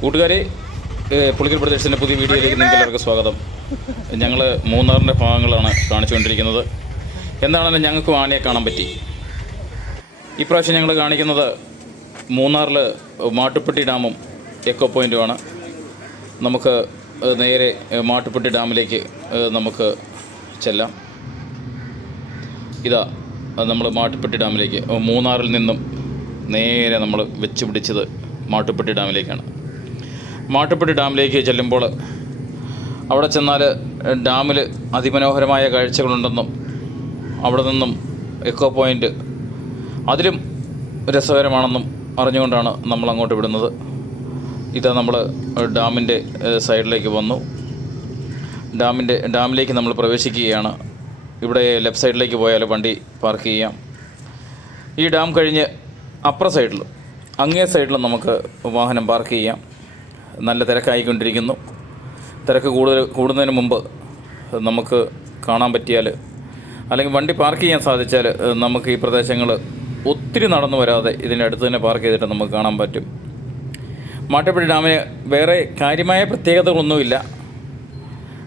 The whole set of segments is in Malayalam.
കൂട്ടുകാരെ പുളിക്കൽ പ്രദേശത്തിന്റെ പുതിയ വീഡിയോയിലേക്ക് നിങ്ങൾക്ക് എല്ലാവർക്കും സ്വാഗതം. ഞങ്ങൾ മൂന്നാറിന്റെ ഭാഗങ്ങളാണ് കാണിച്ചുകൊണ്ടിരിക്കുന്നത്. എന്താണെന്ന് ഞങ്ങൾക്ക് ആനയെ കാണാൻ പറ്റി. ഇപ്രാവശ്യം ഞങ്ങൾ കാണിക്കുന്നത് മൂന്നാറിൽ മാട്ടുപ്പെട്ടി ഡാമും എക്കോ പോയിന്റുമാണ് നമുക്ക് നേരെ മാട്ടുപ്പെട്ടി ഡാമിലേക്ക് നമുക്ക് ചെല്ലാം. ഇതാ നമ്മൾ മാട്ടുപ്പെട്ടി ഡാമിലേക്ക് മൂന്നാറിൽ നിന്നും നേരെ നമ്മൾ വെച്ച് പിടിച്ചത് മാട്ടുപ്പെട്ടി ഡാമിലേക്കാണ്. മാട്ടുപ്പെട്ടി ഡാമിലേക്ക് ചെല്ലുമ്പോൾ അവിടെ ചെന്നാൽ ഡാമിൽ അതിമനോഹരമായ കാഴ്ചകളുണ്ടെന്നും അവിടെ നിന്നും എക്കോ പോയിന്റ് അതിലും രസകരമാണെന്നും അറിഞ്ഞുകൊണ്ടാണ് നമ്മൾ അങ്ങോട്ട് വിടുന്നത്. ഇത് നമ്മൾ ഡാമിന്റെ സൈഡിലേക്ക് വന്നു. ഡാമിന്റെ ഡാമിലേക്ക് നമ്മൾ പ്രവേശിക്കുകയാണ്. ഇവിടെ ലെഫ്റ്റ് സൈഡിലേക്ക് പോയാൽ വണ്ടി പാർക്ക് ചെയ്യാം. ഈ ഡാം കഴിഞ്ഞ് അപ്പുറ സൈഡിൽ അങ്ങേ സൈഡിലും നമുക്ക് വാഹനം പാർക്ക് ചെയ്യാം. നല്ല തിരക്കായിക്കൊണ്ടിരിക്കുന്നു. തിരക്ക് കൂടുതൽ കൂടുന്നതിന് മുമ്പ് നമുക്ക് കാണാൻ പറ്റിയാൽ അല്ലെങ്കിൽ വണ്ടി പാർക്ക് ചെയ്യാൻ സാധിച്ചാൽ നമുക്ക് ഈ പ്രദേശങ്ങൾ ഒത്തിരി നടന്നു വരാതെ ഇതിന്റെ അടുത്ത് തന്നെ പാർക്ക് ചെയ്തിട്ട് നമുക്ക് കാണാൻ പറ്റും. മാട്ടുപ്പെട്ടി ഡാമിന് വേറെ കാര്യമായ പ്രത്യേകതകളൊന്നുമില്ല.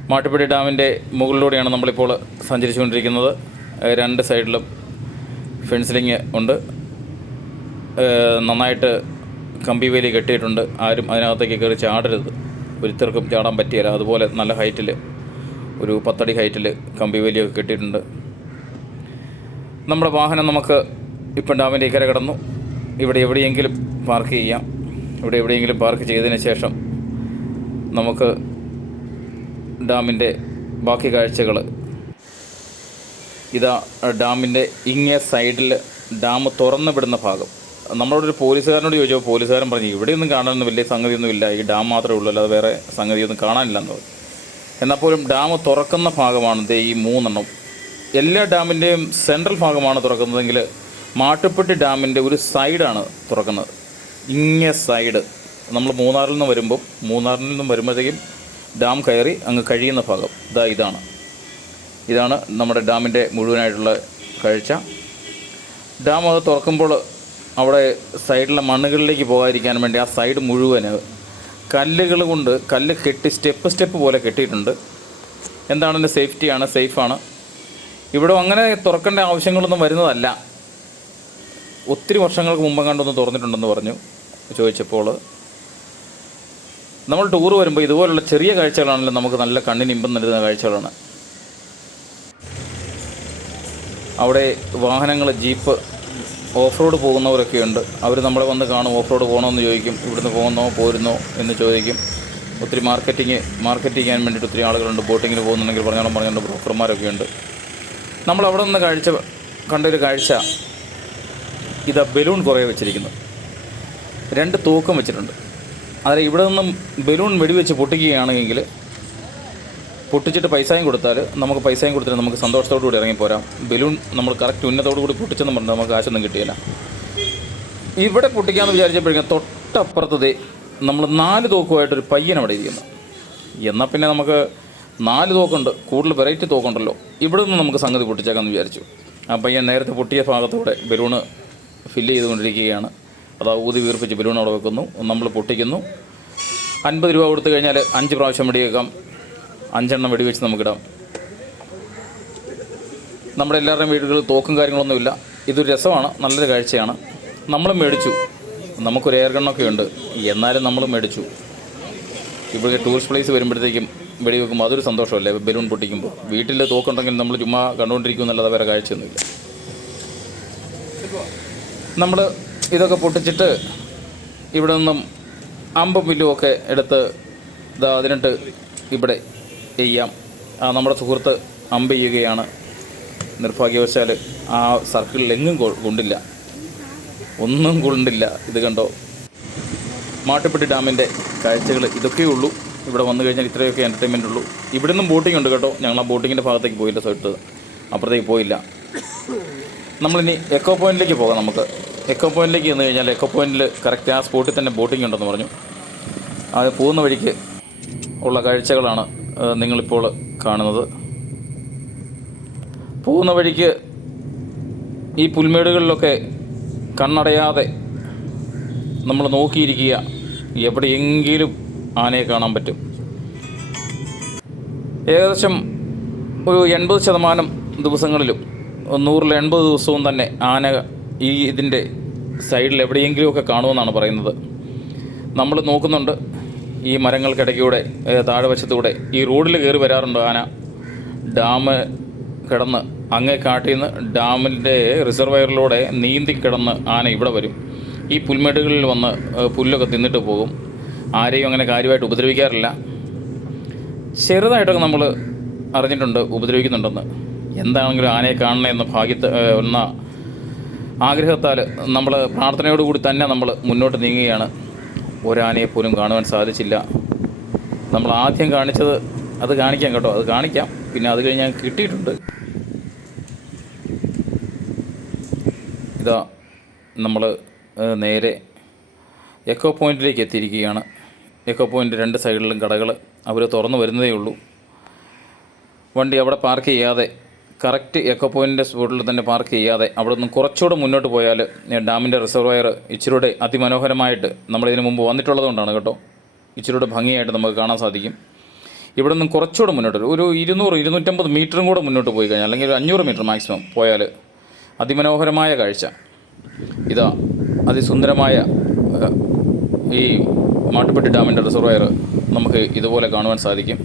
മാട്ടുപ്പെട്ടി ഡാമിന്റെ മുകളിലൂടെയാണ് നമ്മളിപ്പോൾ സഞ്ചരിച്ചുകൊണ്ടിരിക്കുന്നത്. രണ്ട് സൈഡിലും ഫെൻസിലിങ് ഉണ്ട്. ഏഹ് നന്നായിട്ട് കമ്പിവേലി കെട്ടിയിട്ടുണ്ട്. ആരും അതിനകത്തേക്ക് കയറി ചാടരുത്. ഒരുത്തർക്കും ചാടാൻ പറ്റിയില്ല. അതുപോലെ നല്ല ഹൈറ്റിൽ ഒരു പത്തടി ഹൈറ്റിൽ കമ്പിവേലിയൊക്കെ കെട്ടിയിട്ടുണ്ട്. നമ്മുടെ വാഹനം നമുക്ക് ഇപ്പം ഡാമിന്റെ ഇക്കരെ കിടന്നു. ഇവിടെ എവിടെയെങ്കിലും പാർക്ക് ചെയ്യാം. ഇവിടെ എവിടെയെങ്കിലും പാർക്ക് ചെയ്തതിന് ശേഷം നമുക്ക് ഡാമിന്റെ ബാക്കി കാഴ്ചകൾ. ഇതാ ഡാമിന്റെ ഇങ്ങേ സൈഡിൽ ഡാം തുറന്നു വിടുന്ന ഭാഗം. നമ്മളോടൊരു പോലീസുകാരനോട് ചോദിച്ചപ്പോൾ പോലീസുകാരൻ പറഞ്ഞു ഇവിടെയൊന്നും കാണാനൊന്നും വലിയ സംഗതിയൊന്നും ഇല്ല ഈ ഡാം മാത്രമേ ഉള്ളൂ അല്ലാതെ വേറെ സംഗതിയൊന്നും കാണാനില്ല എന്ന് പറഞ്ഞു. എന്നാൽ പോലും ഡാം തുറക്കുന്ന ഭാഗമാണ് ഈ മൂന്നെണ്ണം. എല്ലാ ഡാമിന്റെയും സെൻട്രൽ ഭാഗമാണ് തുറക്കുന്നതെങ്കിൽ മാട്ടുപ്പെട്ടി ഡാമിന്റെ ഒരു സൈഡാണ് തുറക്കുന്നത്. ഇങ്ങേ സൈഡ്. നമ്മൾ മൂന്നാറിൽ നിന്ന് വരുമ്പോൾ മൂന്നാറിൽ നിന്നും വരുമ്പോഴത്തേക്കും ഡാം കയറി അങ്ങ് കഴിയുന്ന ഭാഗം. ഇതാ ഇതാണ്. ഇതാണ് നമ്മുടെ ഡാമിന്റെ മുഴുവനായിട്ടുള്ള കാഴ്ച ഡാം അത് തുറക്കുമ്പോൾ അവിടെ സൈഡിലെ മണ്ണുകളിലേക്ക് പോകാതിരിക്കാൻ വേണ്ടി ആ സൈഡ് മുഴുവൻ കല്ലുകൾ കൊണ്ട് കല്ല് കെട്ടി സ്റ്റെപ്പ് സ്റ്റെപ്പ് പോലെ കെട്ടിയിട്ടുണ്ട്. എന്താണെന്ന് സേഫ്റ്റിയാണ് സേഫാണ് ഇവിടെ അങ്ങനെ തുറക്കേണ്ട ആവശ്യങ്ങളൊന്നും വരുന്നതല്ല. ഒത്തിരി വർഷങ്ങൾക്ക് മുമ്പ് കണ്ടൊന്ന് തുറന്നിട്ടുണ്ടെന്ന് പറഞ്ഞു ചോദിച്ചപ്പോൾ. നമ്മൾ ടൂർ വരുമ്പോൾ ഇതുപോലുള്ള ചെറിയ കാഴ്ചകളാണെങ്കിലും നമുക്ക് നല്ല കണ്ണിന് ഇമ്പം നൽകുന്ന കാഴ്ചകളാണ്. അവിടെ വാഹനങ്ങൾ ജീപ്പ് ഓഫ് റോഡ് പോകുന്നവരൊക്കെ ഉണ്ട്. അവർ നമ്മളെ വന്ന് കാണും ഓഫ് റോഡ് പോകണമെന്ന് ചോദിക്കും ഇവിടുന്ന് പോകുന്നോ പോരുന്നോ എന്ന് ചോദിക്കും. ഒത്തിരി മാർക്കറ്റിങ് മാർക്കറ്റ് ചെയ്യാൻ വേണ്ടിയിട്ട് ഒത്തിരി ആളുകളുണ്ട്. ബോട്ടിങ്ങിന് പോകുന്നുണ്ടെങ്കിൽ പറഞ്ഞോളം പറഞ്ഞുകൊണ്ട് ബ്രോക്കർമാരൊക്കെ ഉണ്ട്. നമ്മൾ അവിടെ നിന്ന് കാഴ്ച കണ്ടൊരു കാഴ്ച. ഇതാ ബലൂൺ കുറേ വെച്ചിരിക്കുന്നു രണ്ട് തൂക്കം വെച്ചിട്ടുണ്ട്. അതായത് ഇവിടെ നിന്നും ബലൂൺ വെടിവെച്ച് പൊട്ടിക്കുകയാണെങ്കിൽ പൊട്ടിച്ചിട്ട് പൈസയും കൊടുത്താൽ നമുക്ക് പൈസയും കൊടുത്തിട്ട് നമുക്ക് സന്തോഷത്തോടു കൂടി ഇറങ്ങിപ്പോരാം ബലൂൺ നമ്മൾ കറക്റ്റ് ഉന്നതോടു കൂടി പൊട്ടിച്ചെന്ന് പറഞ്ഞാൽ നമുക്ക് കാശൊന്നും കിട്ടിയില്ല. ഇവിടെ പൊട്ടിക്കാമെന്ന് വിചാരിച്ചപ്പോഴേക്കും തൊട്ടപ്പുറത്തത് നമ്മൾ നാല് തോക്കുമായിട്ടൊരു പയ്യൻ അവിടെ ഇരിക്കുന്നു. എന്നാൽ പിന്നെ നമുക്ക് നാല് തോക്കുണ്ട് കൂടുതൽ വെറൈറ്റി തോക്കുണ്ടല്ലോ. ഇവിടെ നിന്ന് നമുക്ക് സംഗതി പൊട്ടിച്ചേക്കാമെന്ന് വിചാരിച്ചു. ആ പയ്യൻ നേരത്തെ പൊട്ടിയ ഭാഗത്തൂടെ ബലൂണ് ഫില്ല് ചെയ്തുകൊണ്ടിരിക്കുകയാണ്. അതാ ഊതി വീർപ്പിച്ച് ബലൂൺ അവിടെ വെക്കുന്നു. നമ്മൾ പൊട്ടിക്കുന്നു. അൻപത് രൂപ കൊടുത്തു കഴിഞ്ഞാൽ അഞ്ച് പ്രാവശ്യം വെടിവെക്കാം. അഞ്ചെണ്ണം വെടിവെച്ച് നമുക്കിടാം. നമ്മുടെ എല്ലാവരുടെയും വീടുകളിൽ തോക്കും കാര്യങ്ങളൊന്നുമില്ല. ഇതൊരു രസമാണ് നല്ലൊരു കാഴ്ചയാണ്. നമ്മൾ മേടിച്ചു. നമുക്കൊരു എയർ ഗണ്ണൊക്കെ ഉണ്ട്. എന്നാലും നമ്മൾ മേടിച്ചു. ഇവിടെ ടൂറിസ്റ്റ് പ്ലേസ് വരുമ്പോഴത്തേക്കും വെടിവെക്കുമ്പോൾ അതൊരു സന്തോഷമല്ലേ? ബലൂൺ പൊട്ടിക്കുമ്പോൾ. വീട്ടിൽ തോക്കുണ്ടെങ്കിൽ നമ്മൾ ചുമ്മാ കണ്ടുകൊണ്ടിരിക്കും എന്നുള്ളത് വേറെ കാഴ്ചയൊന്നുമില്ല. നമ്മൾ ഇതൊക്കെ പൊട്ടിച്ചിട്ട് ഇവിടെ നിന്നും അമ്പും വില്ലുമൊക്കെ എടുത്ത് ഇതാ അതിനിട്ട് ഇവിടെ ചെയ്യാം. നമ്മുടെ സുഹൃത്ത് അമ്പ് ചെയ്യുകയാണ്. നിർഭാഗ്യവശാൽ ആ സർക്കിളിൽ എങ്ങും കൊണ്ടില്ല. ഒന്നും കൊണ്ടില്ല. ഇത് കണ്ടോ? മാട്ടുപ്പെട്ടി ഡാമിന്റെ കാഴ്ചകൾ ഇതൊക്കെയേ ഉള്ളൂ. ഇവിടെ വന്നു കഴിഞ്ഞാൽ ഇത്രയൊക്കെ എന്റർടൈൻമെന്റ് ഉള്ളൂ. ഇവിടെ നിന്നും ബോട്ടിംഗ് ഉണ്ട് കേട്ടോ. ഞങ്ങൾ ആ ബോട്ടിങ്ങിന്റെ ഭാഗത്തേക്ക് പോയില്ല സൈഡ് അപ്പുറത്തേക്ക് പോയില്ല. നമ്മളിനി എക്കോ പോയിന്റിലേക്ക് പോകാം നമുക്ക്. എക്കോ പോയിന്റിലേക്ക് ചെന്ന് കഴിഞ്ഞാൽ എക്കോ പോയിന്റിൽ കറക്റ്റ് ആ സ്പോട്ടിൽ തന്നെ ബോട്ടിംഗ് ഉണ്ടെന്ന് പറഞ്ഞു. അത് പോകുന്ന വഴിക്ക് ഉള്ള കാഴ്ചകളാണ്. നിങ്ങളിപ്പോൾ കാണുന്നത്. പോകുന്ന വഴിക്ക് ഈ പുൽമേടുകളിലൊക്കെ കണ്ണടയാതെ നമ്മൾ നോക്കിയിരിക്കുക. എവിടെയെങ്കിലും ആനയെ കാണാൻ പറ്റും. ഏകദേശം ഒരു എൺപത് ശതമാനം ദിവസങ്ങളിലും നൂറിൽ എൺപത് ദിവസവും തന്നെ ആന ഈ ഇതിന്റെ സൈഡിൽ എവിടെയെങ്കിലുമൊക്കെ കാണുമെന്നാണ് പറയുന്നത്. നമ്മൾ നോക്കുന്നുണ്ട്. ഈ മരങ്ങൾക്കിടയ്ക്കൂടെ താഴെവശത്തൂടെ ഈ റോഡിൽ കയറി വരാറുണ്ട് ആന? ഡാം കിടന്ന് അങ്ങേ കാട്ടിൽ നിന്ന് ഡാമിന്റെ റിസർവയറിലൂടെ നീന്തി കിടന്ന് ആന ഇവിടെ വരും. ഈ പുൽമേടുകളിൽ വന്ന് പുല്ലൊക്കെ തിന്നിട്ട് പോകും. ആരെയും അങ്ങനെ കാര്യമായിട്ട് ഉപദ്രവിക്കാറില്ല. ചെറുതായിട്ടൊക്കെ നമ്മൾ അറിഞ്ഞിട്ടുണ്ട് ഉപദ്രവിക്കുന്നുണ്ടെന്ന്. എന്താണെങ്കിലും ആനയെ കാണണേ എന്ന ഭാഗ്യത്തെ എന്ന ആഗ്രഹത്താൽ നമ്മൾ പ്രാർത്ഥനയോടുകൂടി തന്നെ നമ്മൾ മുന്നോട്ട് നീങ്ങുകയാണ്. ഒരാനയെ പോലും കാണുവാൻ സാധിച്ചില്ല. നമ്മൾ ആദ്യം കാണിച്ചത് അത് കാണിക്കാം കേട്ടോ. അത് കാണിക്കാം. പിന്നെ അത് കഴിഞ്ഞ് ഞാൻ കിട്ടിയിട്ടുണ്ട്. ഇതാ നമ്മൾ നേരെ എക്കോ പോയിന്റിലേക്ക് എത്തിയിരിക്കുകയാണ്. എക്കോ പോയിന്റ് രണ്ട് സൈഡിലും കടകൾ അവർ തുറന്നു വരുന്നതേ ഉള്ളൂ. വണ്ടി അവിടെ പാർക്ക് ചെയ്യാതെ കറക്റ്റ് എക്കോ പോയിന്റിന്റെ സ്പോട്ടിൽ തന്നെ പാർക്ക് ചെയ്യാതെ അവിടെ നിന്ന് കുറച്ചുകൂടെ മുന്നോട്ട് പോയാൽ ഡാമിന്റെ റിസർവയർ ഇച്ചിരൂടെ അതിമനോഹരമായിട്ട് നമ്മളിതിന് മുമ്പ് വന്നിട്ടുള്ളതുകൊണ്ടാണ് കേട്ടോ. ഇച്ചിരൂടെ ഭംഗിയായിട്ട് നമുക്ക് കാണാൻ സാധിക്കും. ഇവിടെ നിന്ന് കുറച്ചുകൂടെ മുന്നോട്ട് ഒരു ഇരുന്നൂറ് ഇരുന്നൂറ്റമ്പത് മീറ്ററും കൂടെ മുന്നോട്ട് പോയി കഴിഞ്ഞാൽ അല്ലെങ്കിൽ ഒരു അഞ്ഞൂറ് മീറ്റർ മാക്സിമം പോയാൽ അതിമനോഹരമായ കാഴ്ച. ഇതാ അതിസുന്ദരമായ ഈ മാട്ടുപ്പെട്ടി ഡാമിന്റെ റിസർവയർ നമുക്ക് ഇതുപോലെ കാണുവാൻ സാധിക്കും.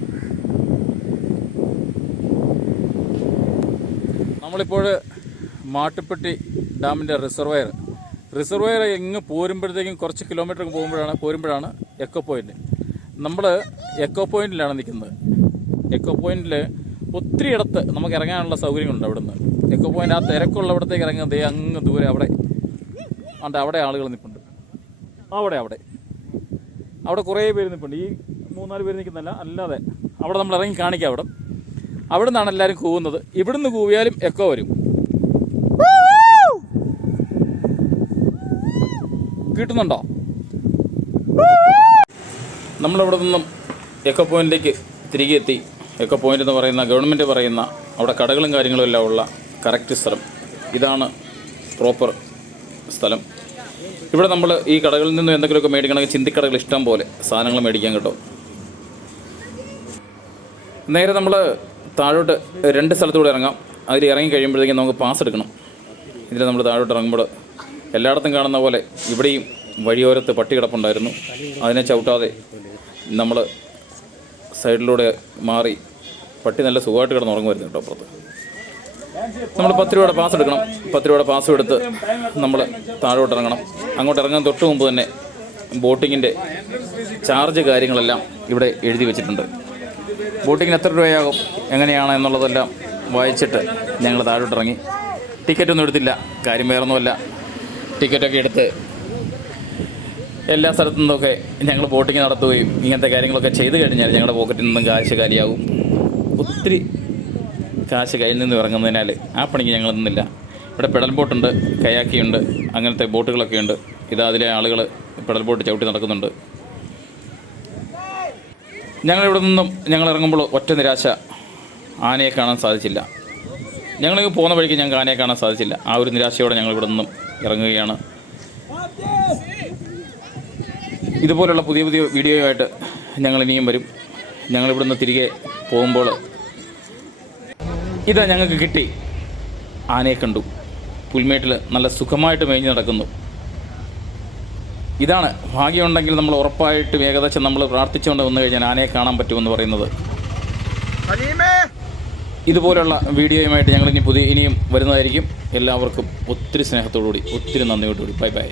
നമ്മളിപ്പോൾ മാട്ടുപ്പെട്ടി ഡാമിന്റെ റിസർവയർ. റിസർവയർ എങ്ങ് പോരുമ്പോഴത്തേക്കും കുറച്ച് കിലോമീറ്റർ പോകുമ്പോഴാണ് പോരുമ്പോഴാണ് എക്കോ പോയിന്റ്. നമ്മൾ എക്കോ പോയിന്റിലാണ് നിൽക്കുന്നത്. എക്കോ പോയിന്റിൽ ഒത്തിരി ഇടത്ത് നമുക്ക് ഇറങ്ങാനുള്ള സൗകര്യങ്ങളുണ്ട് അവിടുന്ന്. എക്കോ പോയിന്റ് ആ തിരക്കുള്ള അവിടത്തേക്ക് ഇറങ്ങുന്നത് അങ്ങ് ദൂരെ അവിടെ. ഉണ്ട് അവിടെ ആളുകൾ നിൽപ്പുണ്ട് അവിടെ അവിടെ. അവിടെ കുറേ പേര് നിൽപ്പുണ്ട് ഈ മൂന്നാൽ പേര് നിൽക്കുന്നല്ല അല്ലാതെ. അവിടെ നമ്മൾ ഇറങ്ങി കാണിക്കാം അവിടെ. അവിടെ നിന്നാണ് എല്ലാവരും കൂവുന്നത്. ഇവിടുന്ന് കൂവിയാലും എക്കോ വരും. കിട്ടുന്നുണ്ടോ? നമ്മളവിടെ നിന്നും എക്കോ പോയിന്റിലേക്ക് തിരികെ എത്തി എക്കോ പോയിന്റ് എന്ന് പറയുന്ന ഗവൺമെന്റ് പറയുന്ന അവിടെ കടകളും കാര്യങ്ങളും എല്ലാം ഉള്ള കറക്റ്റ് സ്ഥലം. ഇതാണ് പ്രോപ്പർ സ്ഥലം. ഇവിടെ നമ്മൾ ഈ കടകളിൽ നിന്നും എന്തെങ്കിലുമൊക്കെ മേടിക്കണമെങ്കിൽ ചിന്തിക്കടകൾ ഇഷ്ടം പോലെ സാധനങ്ങൾ മേടിക്കാൻ കിട്ടും. നേരെ നമ്മൾ താഴോട്ട് രണ്ട് സ്ഥലത്തൂടെ ഇറങ്ങാം. അതിൽ ഇറങ്ങി കഴിയുമ്പോഴത്തേക്കും നമുക്ക് പാസ് എടുക്കണം. ഇതിൽ നമ്മൾ താഴോട്ട് ഇറങ്ങുമ്പോൾ എല്ലായിടത്തും കാണുന്ന പോലെ ഇവിടെയും വഴിയോരത്ത് പട്ടി കിടപ്പുണ്ടായിരുന്നു അതിനെ ചവിട്ടാതെ നമ്മൾ സൈഡിലൂടെ മാറി പട്ടി നല്ല സുഖമായിട്ട് കിടന്ന് ഉറങ്ങുമായിരുന്നു കേട്ടോ അപ്പുറത്ത്. നമ്മൾ പത്ത് രൂപയുടെ പാസ് എടുക്കണം. പത്ത് രൂപയുടെ പാസ് എടുത്ത് നമ്മൾ താഴോട്ട് ഇറങ്ങണം. അങ്ങോട്ട് ഇറങ്ങാൻ തൊട്ട് മുമ്പ് തന്നെ ബോട്ടിങ്ങിന്റെ ചാർജ് കാര്യങ്ങളെല്ലാം ഇവിടെ എഴുതി വെച്ചിട്ടുണ്ട്. ബോട്ടിങ്ങിന് എത്ര രൂപയാകും എങ്ങനെയാണ് എന്നുള്ളതെല്ലാം വായിച്ചിട്ട് ഞങ്ങൾ താഴോട്ടിറങ്ങി. ടിക്കറ്റൊന്നും എടുത്തില്ല കാര്യം വേറൊന്നുമല്ല. ടിക്കറ്റൊക്കെ എടുത്ത് എല്ലാ സ്ഥലത്തു നിന്നൊക്കെ ഞങ്ങൾ ബോട്ടിങ് നടത്തുകയും ഇങ്ങനത്തെ കാര്യങ്ങളൊക്കെ ചെയ്ത് കഴിഞ്ഞാൽ ഞങ്ങളുടെ പോക്കറ്റിൽ നിന്നും കാശ് കാലിയാകും. ഒത്തിരി കാശ് കയ്യിൽ നിന്ന് ഇറങ്ങുന്നതിനാൽ ആ പണിക്ക് ഞങ്ങൾ നിന്നില്ല. ഇവിടെ പെടൽ ബോട്ടുണ്ട് കയാക്കിയുണ്ട് അങ്ങനത്തെ ബോട്ടുകളൊക്കെ ഉണ്ട് ഇതാ അതിലെ ആളുകൾ പെടൽ ബോട്ട് ചവിട്ടി നടക്കുന്നുണ്ട്. ഞങ്ങളിവിടെ നിന്നും ഞങ്ങൾ ഇറങ്ങുമ്പോൾ ഒറ്റ നിരാശ ആനയെ കാണാൻ സാധിച്ചില്ല. ഞങ്ങൾ പോകുന്ന വഴിക്ക് ഞങ്ങൾക്ക് ആനയെ കാണാൻ സാധിച്ചില്ല. ആ ഒരു നിരാശയോടെ ഞങ്ങൾ ഇവിടെ നിന്നും ഇറങ്ങുകയാണ്. ഇതുപോലുള്ള പുതിയ പുതിയ വീഡിയോയുമായിട്ട് ഞങ്ങൾ ഇനിയും വരും. ഞങ്ങൾ ഇവിടുന്ന് തിരികെ പോകുമ്പോൾ ഇതാ ഞങ്ങൾക്ക് കിട്ടി. ആനയെ കണ്ടു. പുൽമേട്ടിൽ നല്ല സുഖമായിട്ട് മേഞ്ഞു നടക്കുന്നു. ഇതാണ് ഭാഗ്യമുണ്ടെങ്കിൽ നമ്മൾ ഉറപ്പായിട്ടും ഏകദേശം നമ്മൾ പ്രാർത്ഥിച്ചുകൊണ്ട് വന്നു കഴിഞ്ഞാൽ ആനയെ കാണാൻ പറ്റുമെന്ന് പറയുന്നത്. ഇതുപോലുള്ള വീഡിയോയുമായിട്ട് ഞങ്ങൾ ഇനി പുതിയ ഇനിയും വരുന്നതായിരിക്കും. എല്ലാവർക്കും ഒത്തിരി സ്നേഹത്തോടുകൂടി ഒത്തിരി നന്ദിയോടുകൂടി. Bye bye.